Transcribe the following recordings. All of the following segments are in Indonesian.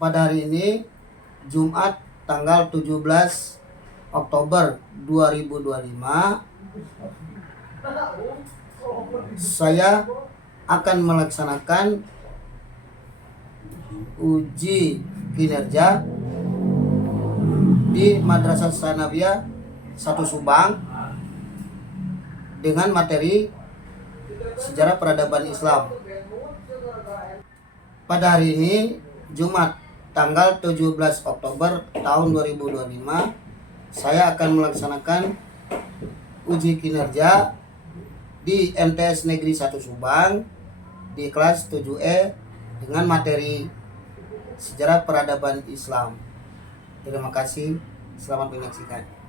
pada hari ini Jumat tanggal 17 Oktober 2025 saya akan melaksanakan uji kinerja di Madrasah Sanawiyah 1 Subang dengan materi sejarah peradaban Islam. Pada hari ini Jumat tanggal 17 Oktober tahun 2025 saya akan melaksanakan uji kinerja di MTS Negeri 1 Subang di kelas 7E dengan materi sejarah peradaban Islam. Terima kasih, selamat menyaksikan.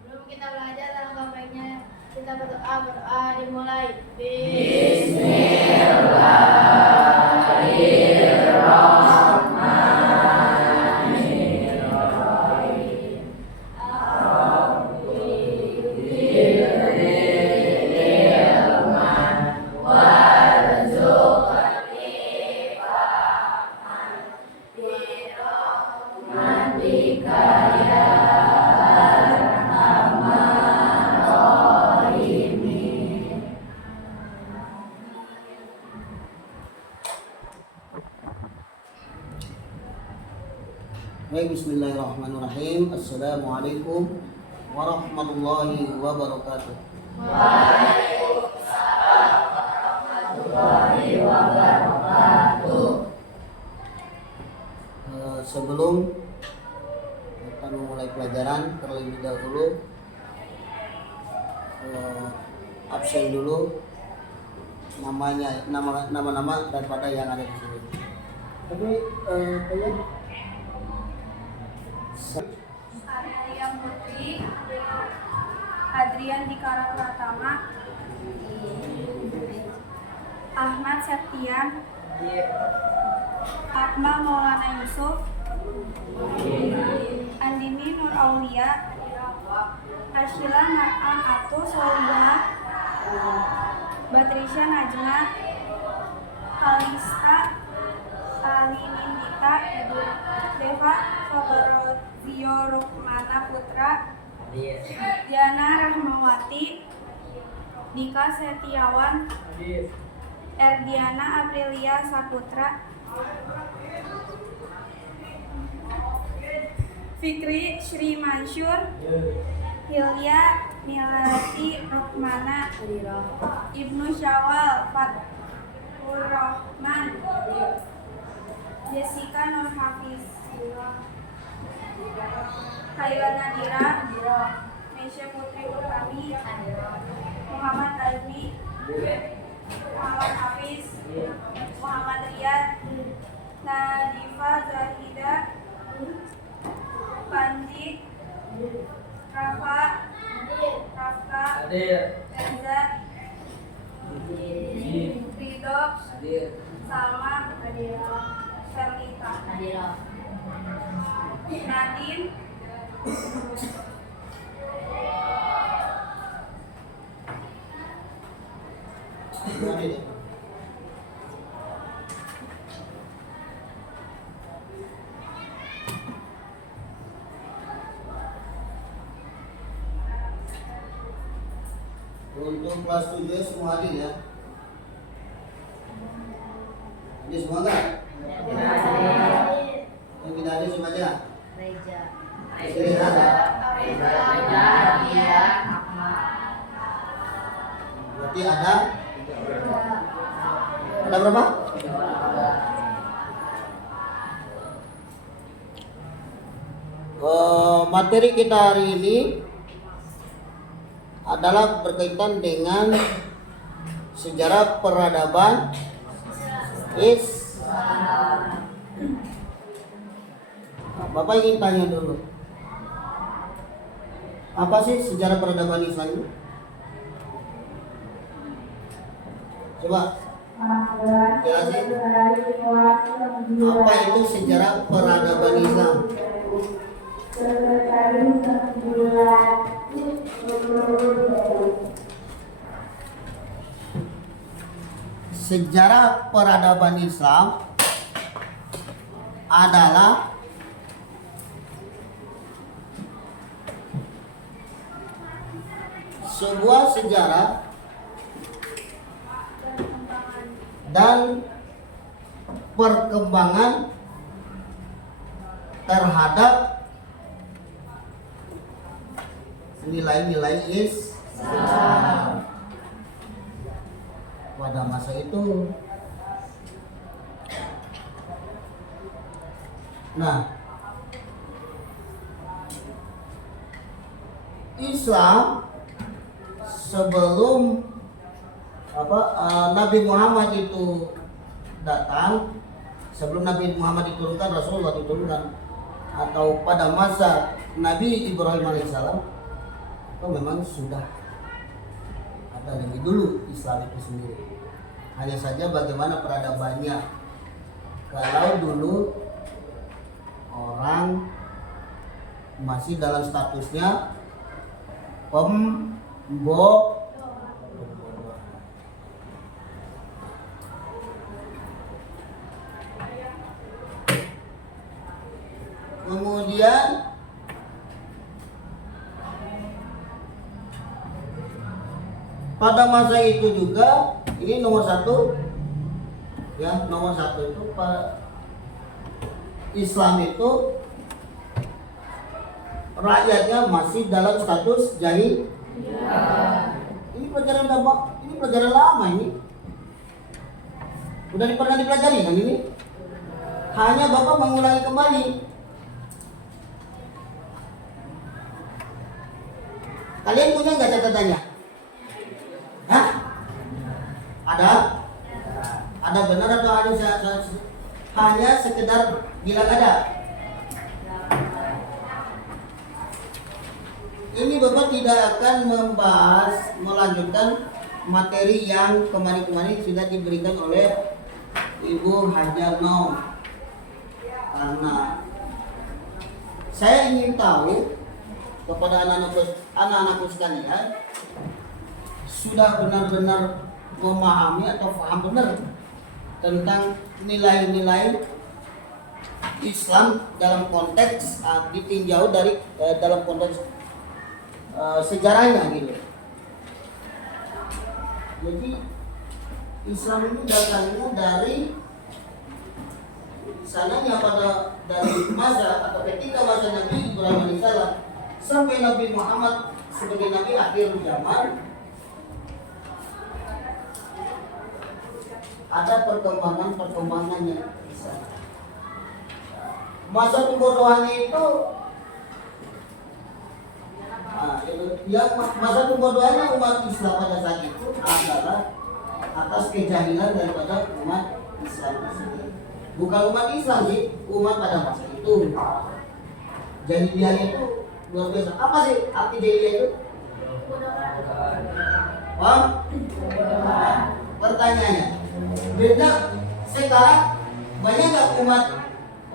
Sebelum kita belajar dalam baiknya kita berdoa dimulai. Baik, bismillahirrahmanirrahim. Assalamualaikum warahmatullahi wabarakatuh. Waalaikumsalam warahmatullahi wabarakatuh. Sebelum kita memulai pelajaran, terlebih dahulu absen dulu nama-nama daripada yang ada di sini. Tapi Adrian Putri, Adrian Dikara Pratama, Ahmad Septian, Akmal Maulana Yusuf, Andini Nur Aulia, Ashila Mar'an Atu Solihah, Batrisya Najma, Kalista Alinindita, Deva Fabrozio Rukmana Putra, Diana Rahmawati, Dika Setiawan, Erdiana Aprilia Saputra, Fikri Sri Mansur, Hilya Milati Rukmana, Ibnu Syawal Fathur Rahman, Jessica Nur Hafiz, Khairul Nadira, Mesya Putri Utami, Muhammad Alwi, Muhammad Hafiz, Muhammad Riyad, Nadifa Zahida, Panji, Rafka, Reza, Ridho, Salma, Sherlita, Nadine, untuk kelas 7 semua hadir ya. Hadir semua enggak? Yang tidak hadir siapa aja? Reza. Berarti ada berapa? Materi kita hari ini adalah berkaitan dengan sejarah peradaban Islam. Nah, Bapak ingin tanya dulu, apa sih sejarah peradaban Islam itu? Coba jelasin. Apa itu sejarah peradaban Islam? Sejarah peradaban Islam adalah sebuah sejarah dan perkembangan terhadap nilai-nilai Islam pada masa itu. Nah, Islam sebelum Nabi Muhammad itu datang, sebelum Nabi Muhammad diturunkan, Rasulullah diturunkan, atau pada masa Nabi Ibrahim alaihissalam, itu memang sudah ada lebih dulu Islam itu sendiri. Hanya saja bagaimana peradabannya. Kalau dulu orang masih dalam statusnya kemudian pada masa itu juga, ini nomor satu ya, nomor satu itu Islam itu rakyatnya masih dalam status jahil. Ini pelajaran lama ini. Udah pernah dipelajari kan ini? Hanya Bapak mengulangi kembali. Kalian punya nggak catatannya? Hah? Ada? Ada benar atau ada hanya sekedar bilang ada? Ini Bapak tidak akan melanjutkan materi yang kemarin-kemarin sudah diberikan oleh Ibu Hajar Nom. Karena saya ingin tahu kepada anak-anakku sekalian, sudah benar-benar memahami atau paham benar tentang nilai-nilai Islam dalam konteks ditinjau dari dalam konteks sejarahnya gitu. Jadi Islam itu datangnya dari sananya dari masa atau ketika masa Nabi Ibrahim alaihissalam sampai Nabi Muhammad sebagai Nabi akhir zaman, ada perkembangannya. Masa kebodohannya itu masa kebodohannya umat Islam pada saat itu adalah atas kejahilan daripada umat Islam sendiri. Bukan umat Islam sih, umat pada masa itu. Jahiliyah itu luar biasa. Apa sih arti jahiliyah itu? Paham? Pertanyaannya, beda sekarang banyak nggak umat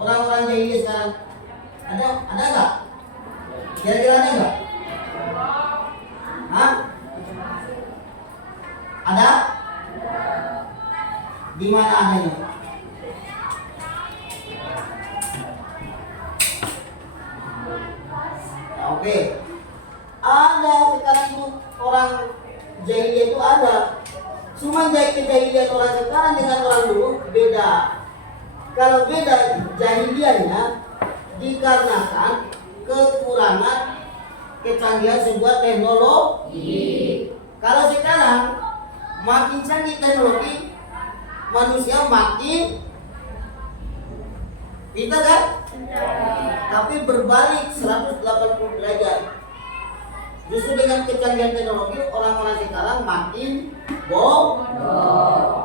orang-orang jahiliyah sekarang? Ada nggak? Kira-kira ada nggak? Hah? Ada? Di mana adanya? Oke. Ada sekarang itu orang jahiliyah itu ada. Cuma kejahilian orang sekarang dengan orang dulu beda. Kalau beda jahiliyahnya dikarenakan kekurangan kecanggihan sebuah teknologi. Kalau sekarang makin canggih teknologi, manusia makin pintar kan? Tapi berbalik 180 derajat. Justru dengan kecanggihan teknologi, orang-orang sekarang makin bodoh,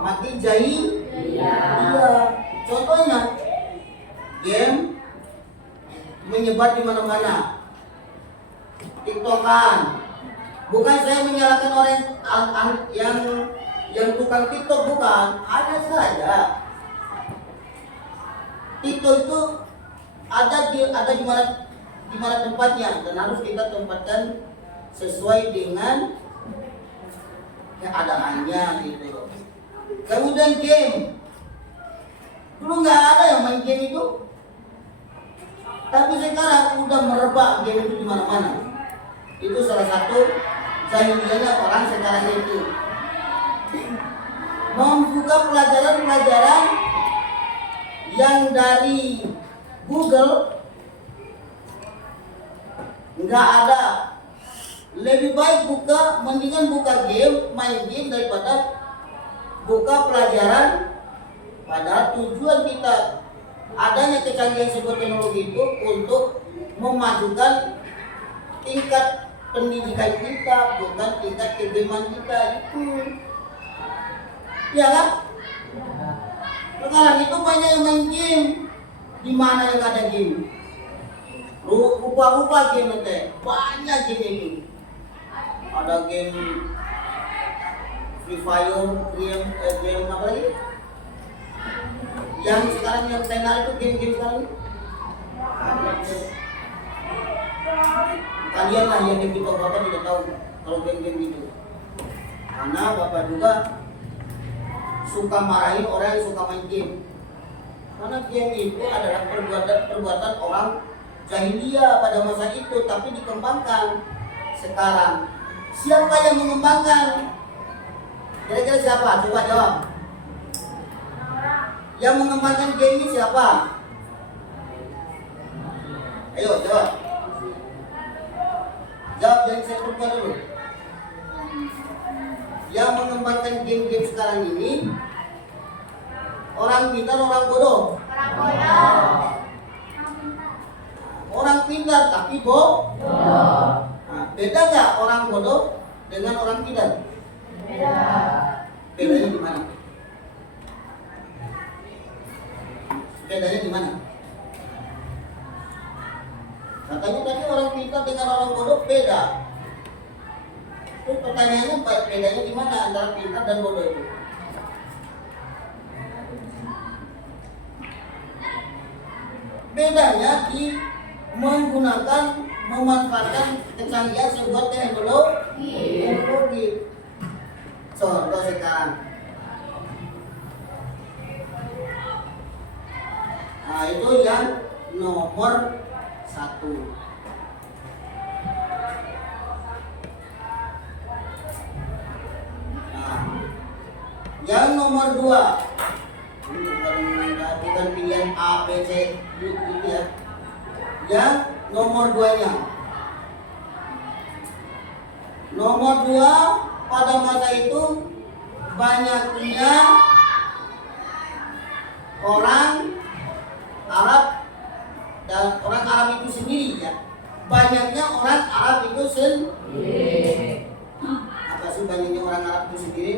makin jahil. Iya. Contohnya game menyebar di mana-mana. TikTokan. Bukan saya menyalahkan orang yang tukang TikTok, bukan. Ada saja. TikTok itu ada di mana tempatnya, dan harus kita tempatkan sesuai dengan keadaannya gitu. Kemudian game. Dulu nggak ada yang main game itu. Tapi sekarang udah merebak game itu di mana-mana. Itu salah satu jahiliyahnya orang sekarang itu. Membuka pelajaran-pelajaran yang dari Google nggak ada. Lebih baik mendingan buka game, main game daripada buka pelajaran. Pada tujuan kita adanya kecanggihan sebuah teknologi itu untuk memajukan tingkat pendidikan kita, bukan tingkat kegeman kita itu. Ya kan? Sekarang itu banyak yang main game. Di mana yang ada game? Rupa-rupa game itu. Banyak game itu. Ada game Free Fire, game apa lagi? Yang sekarang yang tenar itu game-game sekarang. Kalian lah yang di bapak tidak tahu kalau game-game itu. Karena bapak juga suka marahin orang yang suka main game. Karena game itu adalah perbuatan orang jahiliyah pada masa itu, tapi dikembangkan sekarang. Siapa yang mengembangkan? Kira-kira siapa? Coba jawab. Yang mengembangkan game ini siapa? Ayo jawab. Jawab dari saya berdua dulu. Yang mengembangkan game-game sekarang ini orang pintar, orang bodoh. Orang pintar tapi bodoh. Nah, beda nggak orang bodoh dengan orang pintar? Beda. Bedanya di mana? Bedanya di mana? Katanya tadi orang pintar dengan orang bodoh beda. Itu pertanyaannya bedanya di mana antara pintar dan bodoh itu? Bedanya di memanfaatkan kecanggihan sebuah teknologi. Contoh sekarang. Nah, itu yang nomor 1. Nah, yang nomor 2. Bukan pilihan A, B, C gitu ya. Yang nomor 2-nya. Nomor 2, pada masa itu banyaknya orang Arab dan orang Arab itu sendiri ya. Banyaknya orang Arab itu sendiri. Apa sih banyaknya orang Arab itu sendiri?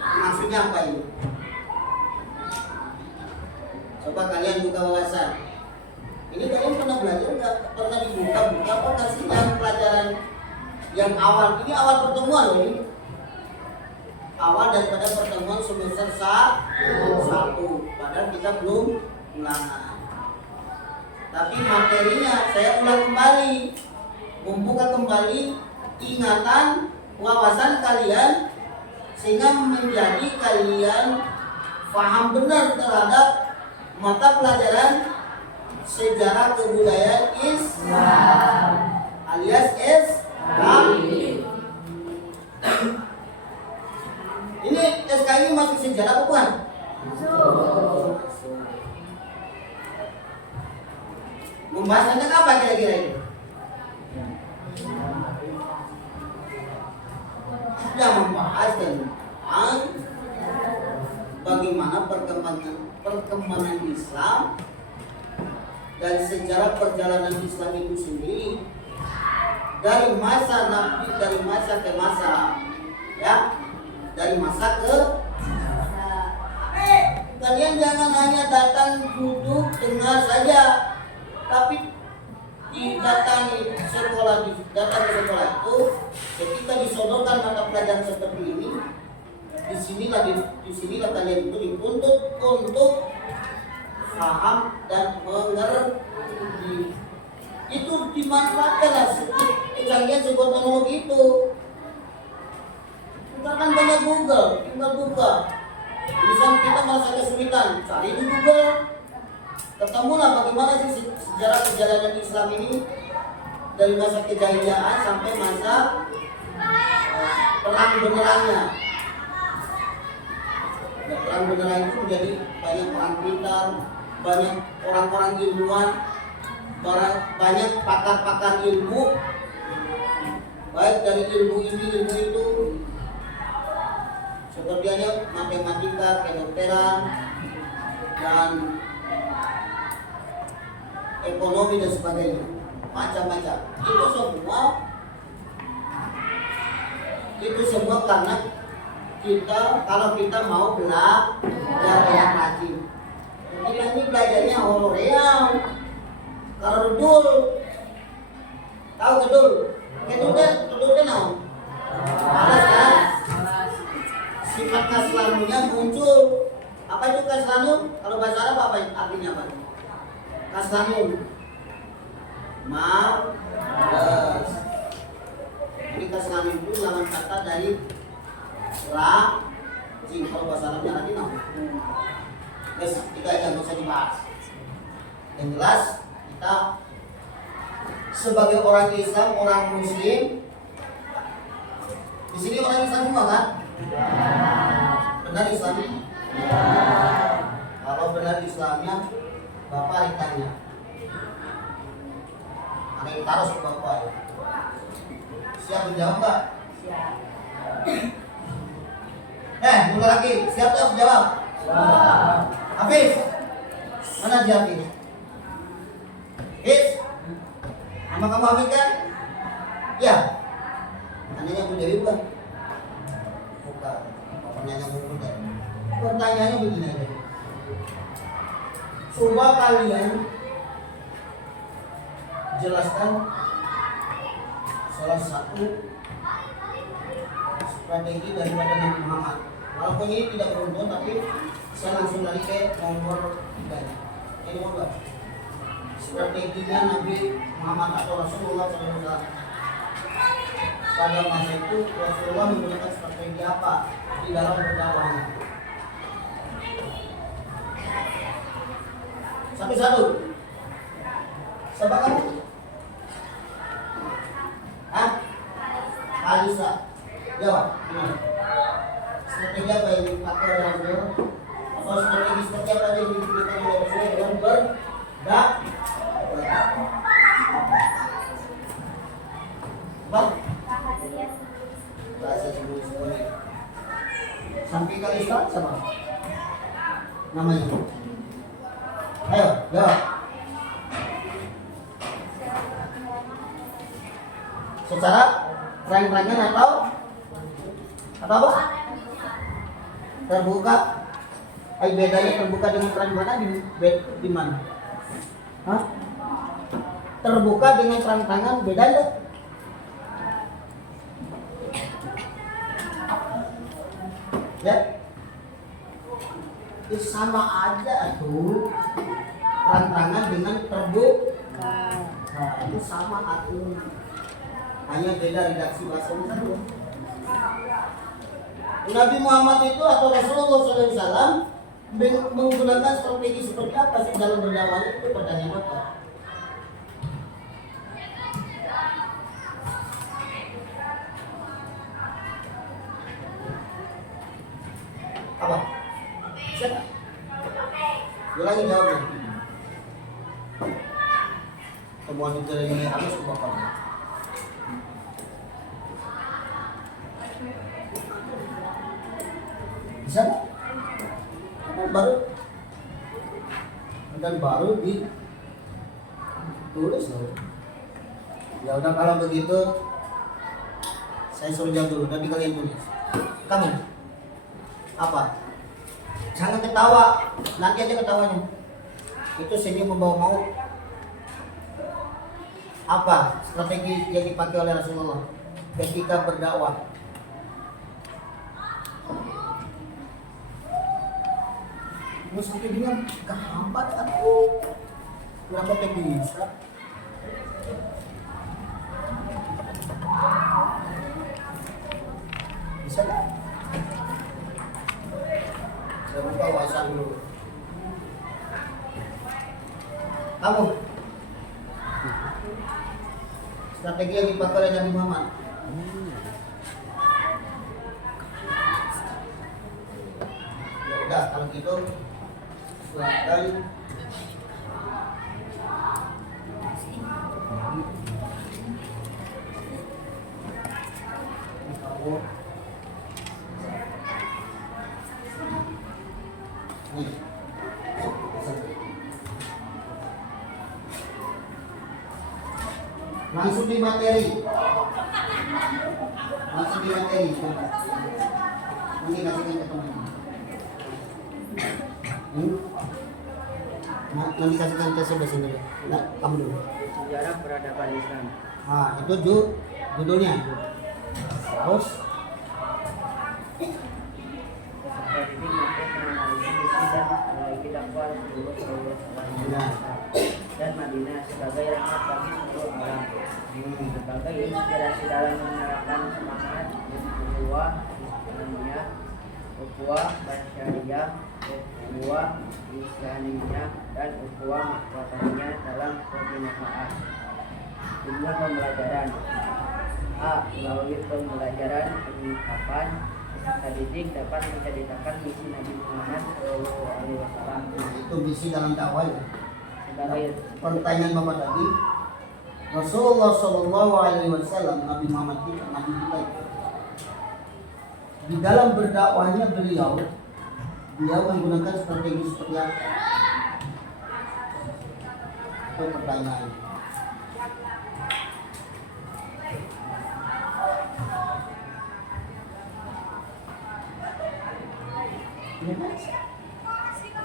Maksudnya apa ini? Coba kalian buka wawasan. Ini kalian pernah belajar nggak? Pernah dibuka-buka apa kasih yang pelajaran yang awal? Ini awal pertemuan loh ini. Awal daripada pertemuan semester 1. Padahal kita belum ulangan. Tapi materinya saya ulang kembali, membuka kembali ingatan wawasan kalian sehingga menjadi kalian paham benar terhadap mata pelajaran sejarah kebudayaan Islam alias Islam. Ini SKI masih sejarah bukan? Membahas tentang apa kira-kira ini? Sudah membahas tentang bagaimana perkembangan Islam dan sejarah perjalanan Islam itu sendiri dari masa Nabi, dari masa ke masa, ya, dari masa ke masa. kalian jangan hanya datang duduk dengar saja, tapi didatangi datang ke sekolah itu ketika disodorkan mata pelajaran seperti ini, disinilah kalian itu dituntut untuk paham dan mengerti. Itu dimanfaatkanlah kecanggihan sebuah teknologi itu. Kita kan banyak Google, tinggal buka. Misal kita merasa kesulitan, cari di Google. Ketemulah bagaimana sih sejarah perjalanan Islam ini dari masa kejahiliaan sampai masa perang benerannya. Nah, perang beneran itu menjadi banyak orang pintar, banyak orang-orang ilmuwan, banyak pakar-pakar ilmu, baik dari ilmu ini ilmu itu, seperti matematika, kedokteran, dan ekonomi dan sebagainya, macam-macam. Itu semua karena kalau kita mau belajar yang rajin. Kita ini belajarnya hoream. Kalau gedul, tahu gedul? Gedulnya naon? Malas kan? Sifat kaslanunya muncul. Apa itu kaslanu? Kalau bahasa Arab apa artinya apa? Kaslanun, malas. Ini kaslanun itu lawan kata dari rajin. Kalau bahasa Arabnya lagi naon? Guys, kita aja nggak usah dibahas. Yang jelas kita sebagai orang Islam, orang Muslim, di sini orang Islam semua kan? Benar Islamnya? Kalau benar Islamnya, Bapak ditanya. Ada yang taruh ke Bapak ya? Siap menjawab nggak? Siap. Mulai lagi, siap tak menjawab? Siap. Hafiz, mana dia Hafiz? Hafiz, nama kamu Hafiz kan? Ya. Anaknya Bu Dewi bukan? Bukan. Pertanyaannya bukan. Pertanyaannya begini aja. Coba kalian jelaskan salah satu strategi daripada Nabi Muhammad. Walaupun ini tidak beruntun, tapi saya langsung lari ke nomor 3. Ini nomor 2. Strateginya Nabi Muhammad atau Rasulullah SAW. Pada masa itu Rasulullah menggunakan strategi apa di dalam berdakwahnya? Satu-satu. Siapa kamu? Hah? Alisa. Jawab. Strategi apa yang dipakai oleh Rasulullah? Atau strategi seperti apa yang diberikan oleh Rasulullah dalam berdakwah? Bang? Rahasia sembunyi-sembunyi. Sampai kali Ustaz sama namanya. Ayo, jawab. Secara terang-terangan atau apa? Terbuka. Bedanya terbuka dengan terang-terangan di mana? Hah? Terbuka dengan terang-terangan bedanya? Ya? Itu sama aja tuh. Terang-terangan dengan terbuka. Nah, itu sama artinya. Hanya beda redaksi bahasanya saja. Nabi Muhammad itu atau Rasulullah SAW menggunakan strategi seperti apa sih dalam berdakwahnya? Itu pertanyaan Bapak. Apa? Siapa? Ulangi jawabnya. Temuan itu dari mulai habis ke Bapak. Bisa? Dan baru ditulis loh. Ya udah kalau begitu saya suruh jawab dulu, nanti kalian tulis. Kamu apa? Jangan ketawa, nanti aja ketawanya. Itu senyum membawa maut. Apa strategi yang dipakai oleh Rasulullah ketika berdakwah? Gue sampai bilang kehambat aku, kenapa teh bisa? Bisa nggak? Saya buka wawasan dulu. Kamu strategi yang dipakai oleh Nabi Muhammad. Ya udah kalau gitu silakan. Kamu nih. Langsung di materi. Langsung di materi. Nanti kasihkan ke teman. Nanti kasihkan ke sebelah sini dulu. Nah, kamu dulu. Sejarah peradaban Islam. Nah, itu judulnya. Terus Strategi untuk menganalisis misi dan memiliki dakwah seluruh Nah. dan Madinah sebagai rahmat bagi seluruh alam. Sebagai inspirasi dalam menerapkan semangat ukhuwah Islamiyah, ukhuwah Basyariyah, ukhuwah Islamiyah, dan ukhuwah Wataniyah dalam kebinekaan. Tujuan pembelajaran: A. Melalui pembelajaran penyikapan peserta didik dapat menceritakan misi Nabi Muhammad SAW itu misi dalam dakwah ya. sebagai Pertanyaan Bapak tadi, Rasulullah Shallallahu Alaihi Wasallam, Nabi Muhammad kita, Nabi kita itu, di dalam berdakwahnya beliau menggunakan strategi seperti apa? Itu pertanyaan.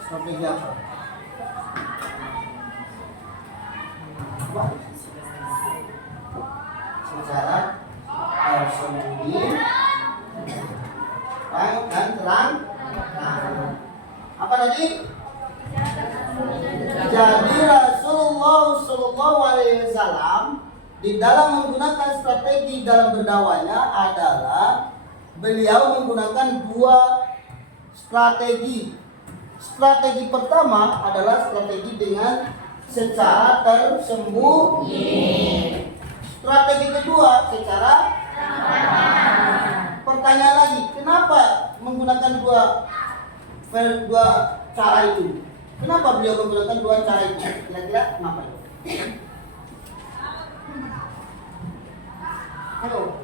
Strategi apa? Secara tersembunyi dan terang. Apa tadi? Jadi Rasulullah Shallallahu Alaihi Wasallam di dalam menggunakan strategi dalam berdakwahnya adalah beliau menggunakan dua strategi. Strategi pertama adalah strategi dengan secara tersembunyi. Strategi kedua secara pertanyaan lagi, kenapa menggunakan dua cara itu? Kenapa beliau menggunakan dua cara itu? Kira-kira kenapa? Ayo,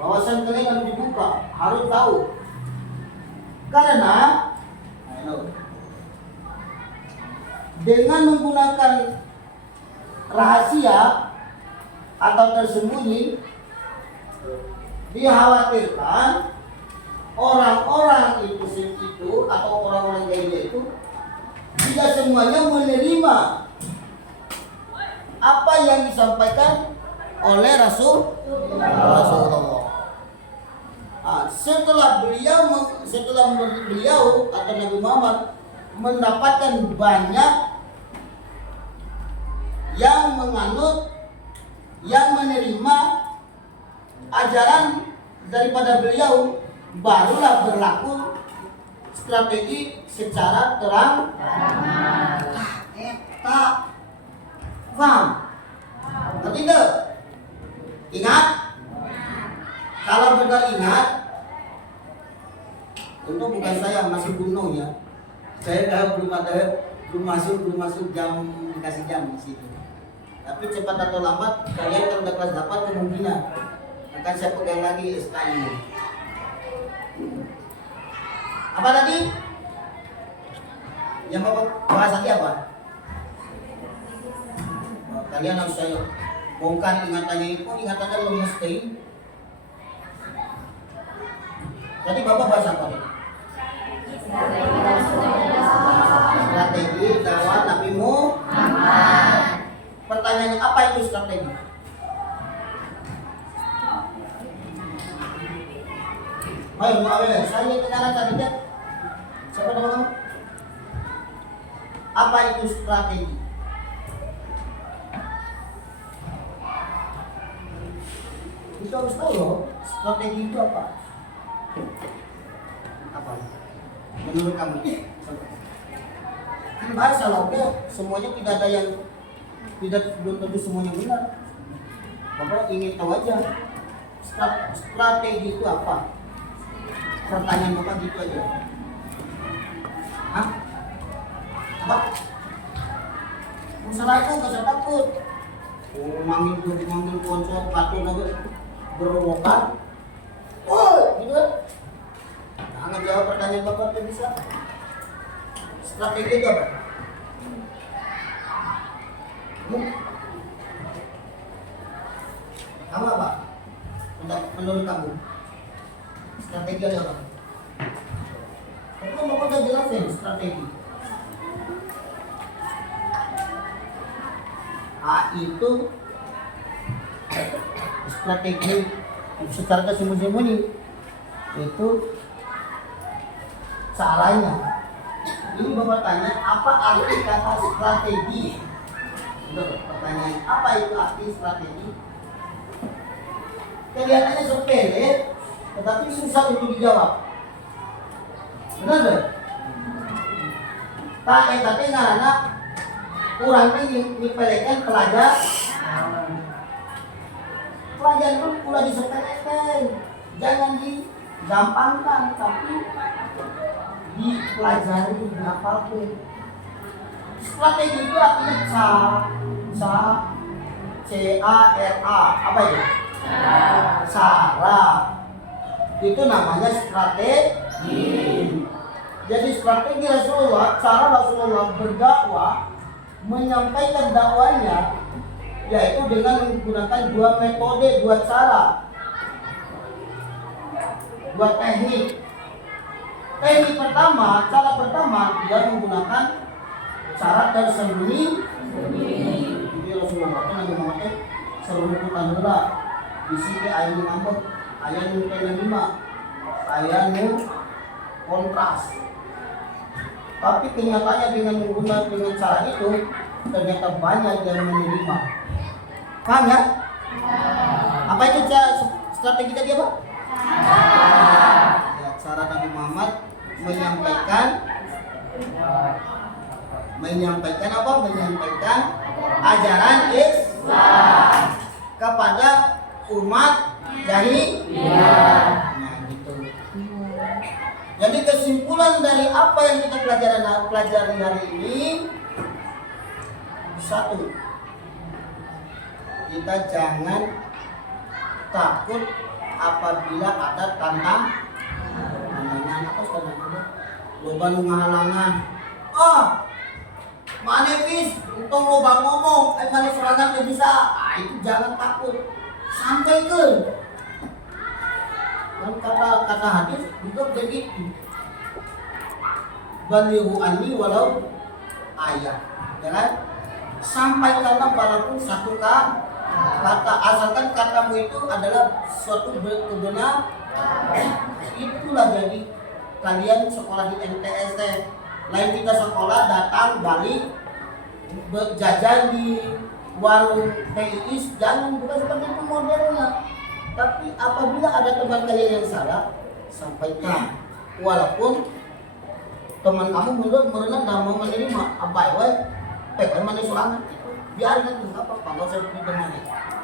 wawasan kalian harus dibuka, harus tahu. Karena dengan menggunakan rahasia atau tersembunyi, dikhawatirkan orang-orang itu atau orang-orang jahiliyah itu tidak semuanya menerima apa yang disampaikan oleh Rasulullah. Setelah beliau atau Nabi Muhammad mendapatkan banyak yang menganut, yang menerima ajaran daripada beliau, barulah berlaku strategi secara terang. Paham? Ngerti enggak? Ingat? Kalau benar ingat, tentu bukan saya masih kuno ya. Saya belum masuk jam, dikasih jam di situ. Tapi cepat atau lambat kalian kalau udah kelas 8 kemungkinan akan saya pegang lagi SK ini. Apa tadi? Yang Bapak bahas tadi apa? Kalian harus saya bongkar ingatannya itu, ingatannya lemes kering. Tadi Bapak bahas apa nih? Strategi dakwah Nabi Muhammad. Pertanyaannya, apa itu strategi? Ayo, saya kenalan tadi ya. Siapa nama kamu? Apa itu strategi? Kita harus tahu loh, strategi itu apa? Apa? Menurut kamu? Kan bahasa lah, oke? Semuanya tidak ada yang belum tentu semuanya benar. Bapak ingin tahu aja strategi itu apa? Pertanyaan Bapak gitu aja. Hah? Apa? Masalah itu gak usah takut. Manggil konsol patung lagi berobat. Oh, gitu kan? Jangan jawab pertanyaan Bapak tuh bisa. Strategi itu apa? Kamu apa? Menurut kamu strategi ada apa? Tapi kan Bapak udah jelasin strategi. Itu strategi secara kesembunyi-sembunyi itu salahnya. Ini Bapak tanya, apa arti kata strategi? Pertanyaan, apa itu arti strategi? Kelihatannya sepele, tetapi susah untuk dijawab. Benar deh? Tapi karena kurang ini dipelekan pelajar. Pelajar itu pula disepelekan, jangan digampangkan, tapi dipelajari apapun. Strategi itu artinya C-A-R-A, apa itu? Cara. Itu namanya strategi. Jadi strategi Rasulullah, cara Rasulullah berdakwah, menyampaikan dakwanya, yaitu dengan menggunakan dua metode, dua cara, dua teknik. Teknik pertama, cara pertama dia menggunakan cara tersembunyi. Jadi Rasulullah itu Nabi Muhammad serumputan gula, di sini ayat ngambek, ayat nu 5, ayat nu kontras. Tapi kenyataannya dengan menggunakan cara itu ternyata banyak yang menerima. Paham ya? Apa itu strategi tadi apa? Ya, cara Nabi Muhammad menyampaikan apa? Menyampaikan ajaran Islam kepada umat jahiliyah. Nah, gitu. Jadi kesimpulan dari apa yang kita pelajari hari ini, satu, kita jangan takut apabila ada tantangan apa sebenarnya loba nu ngahalangan. Manepis untung loba ngomong, mana serangan bisa. Itu jangan takut, sampaikan. Dan kata hadis juga begitu. Balighu anni walau ayat. Jangan sampaikanlah walaupun satu kata, asalkan katamu itu adalah suatu kebenaran. Itulah jadi kalian sekolah di MTS, lain kita sekolah datang balik jajan di warung PIS, jangan, bukan seperti itu modelnya. Tapi apabila ada teman kalian yang salah, sampaikan. Walaupun teman kamu merenang dan mau menerima, pekan mana sorangan, biarkan itu apa-apa, nggak usah didengar.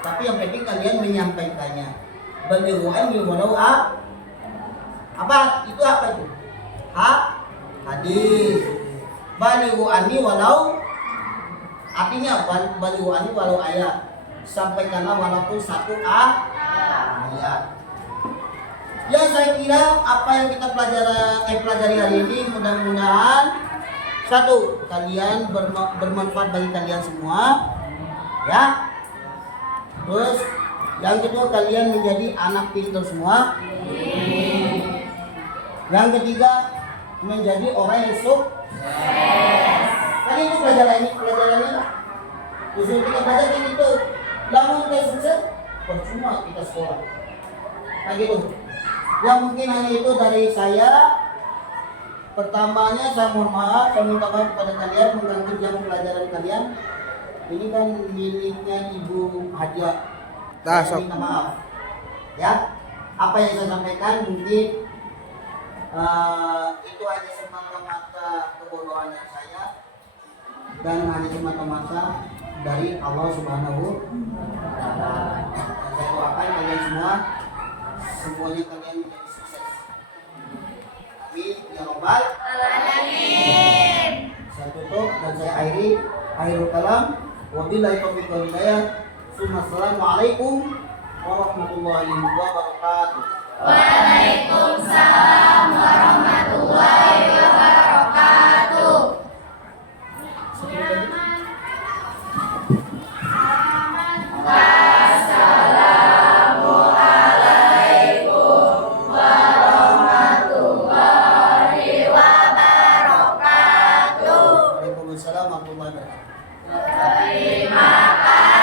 Tapi yang penting kalian menyampaikannya. Balighu anni walau apa itu? Hadis. Balighu anni walau, artinya balighu anni walau ayat. Sampaikanlah walaupun satu ayat. Ya, saya kira apa yang kita pelajari hari ini mudah-mudahan satu, kalian bermanfaat bagi kalian semua, ya. Terus yang kedua, kalian menjadi anak pintar semua. Yang ketiga, menjadi orang yang sukses. Kan itu pelajarannya. Usul kita belajar itu. Namun kita sukses, percuma kita sekolah. Nah gitu. Yang mungkin hanya itu dari saya. Pertamanya saya mohon maaf, saya minta maaf kepada kalian mengganggu jam pelajaran kalian. Ini kan miliknya Ibu Hadiah. Saya minta maaf. Ya, apa yang saya sampaikan mungkin itu hanya semata-mata kebodohan saya dan hanya semata-mata dari Allah Subhanahu wa Ta'ala. Saya doakan kalian semua semuanya kalian menjadi sukses. Amin ya rabbal alamin. Saya tutup dan saya akhirul kalam. Wabillahi taufiq wal hidayah. Assalamualaikum warahmatullahi wabarakatuh. Waalaikumsalam warahmatullahi wabarakatuh. Assalamualaikum warahmatullahi wabarakatuh. Waalaikumsalam warahmatullahi wabarakatuh. Terima kasih.